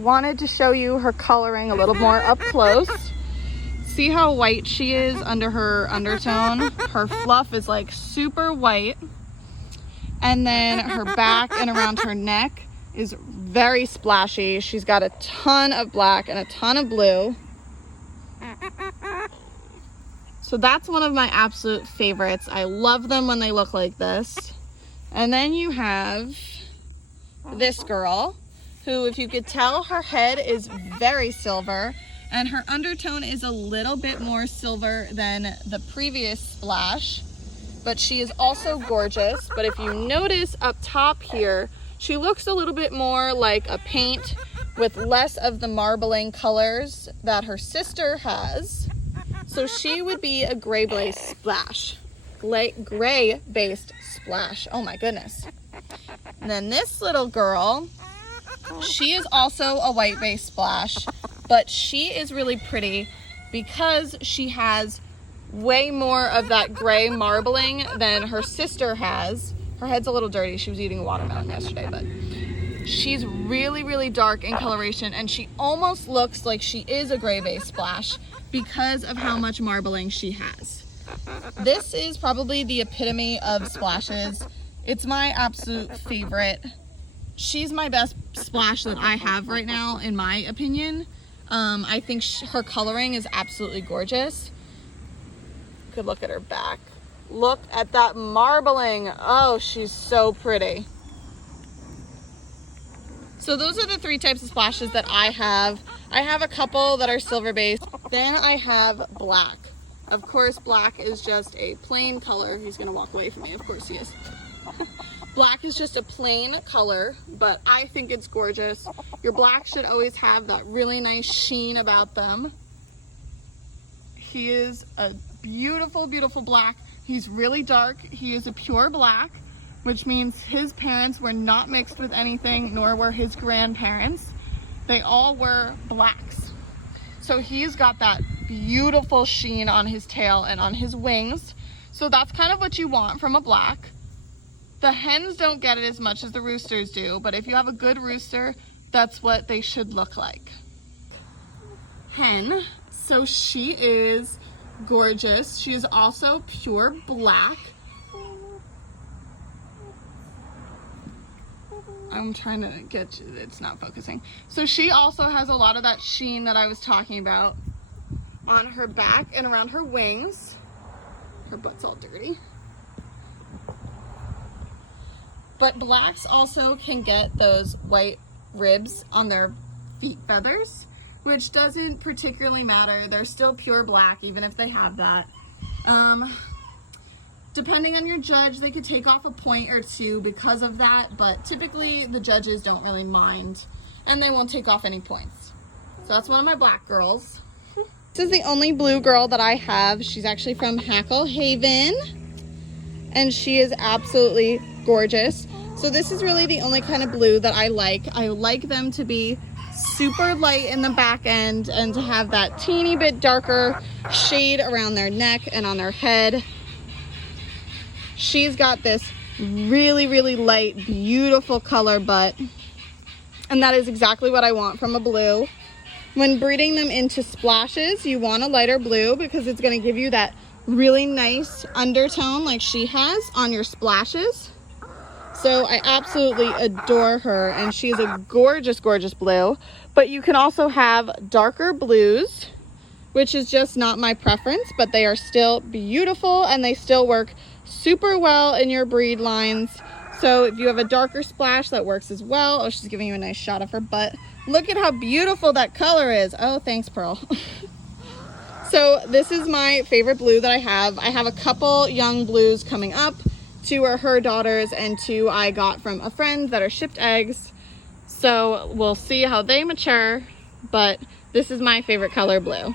Wanted to show you her coloring a little more up close. See how white she is under her undertone? Her fluff is like super white. And then her back and around her neck is very splashy. She's got a ton of black and a ton of blue. So that's one of my absolute favorites. I love them when they look like this. And then you have this girl, who, if you could tell, her head is very silver and her undertone is a little bit more silver than the previous splash, but she is also gorgeous. But if you notice up top here, she looks a little bit more like a paint with less of the marbling colors that her sister has. So she would be a gray-based splash. Gray-based splash. Oh my goodness. And then this little girl, she is also a white-based splash, but she is really pretty because she has way more of that gray marbling than her sister has. Her head's a little dirty. She was eating a watermelon yesterday, but she's really, really dark in coloration, and she almost looks like she is a gray-based splash because of how much marbling she has. This is probably the epitome of splashes. It's my absolute favorite. She's my best splash that I have right now, in my opinion. I think her coloring is absolutely gorgeous. You could look at her back. Look at that marbling. Oh, she's so pretty. So those are the three types of splashes that I have. I have a couple that are silver based. Then I have black. Of course, black is just a plain color. He's gonna walk away from me, of course he is. Black is just a plain color, but I think it's gorgeous. Your black should always have that really nice sheen about them. He is a beautiful, beautiful black. He's really dark. He is a pure black, which means his parents were not mixed with anything, nor were his grandparents. They all were blacks. So he's got that beautiful sheen on his tail and on his wings. So that's kind of what you want from a black. The hens don't get it as much as the roosters do, but if you have a good rooster, that's what they should look like. Hen, so she is gorgeous. She is also pure black. I'm trying to get you, it's not focusing. So she also has a lot of that sheen that I was talking about on her back and around her wings. Her butt's all dirty. But blacks also can get those white ribs on their feet feathers, which doesn't particularly matter. They're still pure black, even if they have that. Depending on your judge, they could take off a point or two because of that, but typically the judges don't really mind, and they won't take off any points. So that's one of my black girls. This is the only blue girl that I have. She's actually from Hackle Haven, and she is absolutely gorgeous. So this is really the only kind of blue that I like. I like them to be super light in the back end and to have that teeny bit darker shade around their neck and on their head. She's got this really, really light, beautiful color butt, and that is exactly what I want from a blue. When breeding them into splashes, you want a lighter blue because it's going to give you that really nice undertone like she has on your splashes. So I absolutely adore her, and she's a gorgeous, gorgeous blue. But you can also have darker blues, which is just not my preference, but they are still beautiful and they still work super well in your breed lines. So if you have a darker splash, that works as well. Oh, she's giving you a nice shot of her butt. Look at how beautiful that color is. Oh, thanks, Pearl. So this is my favorite blue that I have. I have a couple young blues coming up. 2 are her daughters and 2 I got from a friend that are shipped eggs. So we'll see how they mature, but this is my favorite color, blue.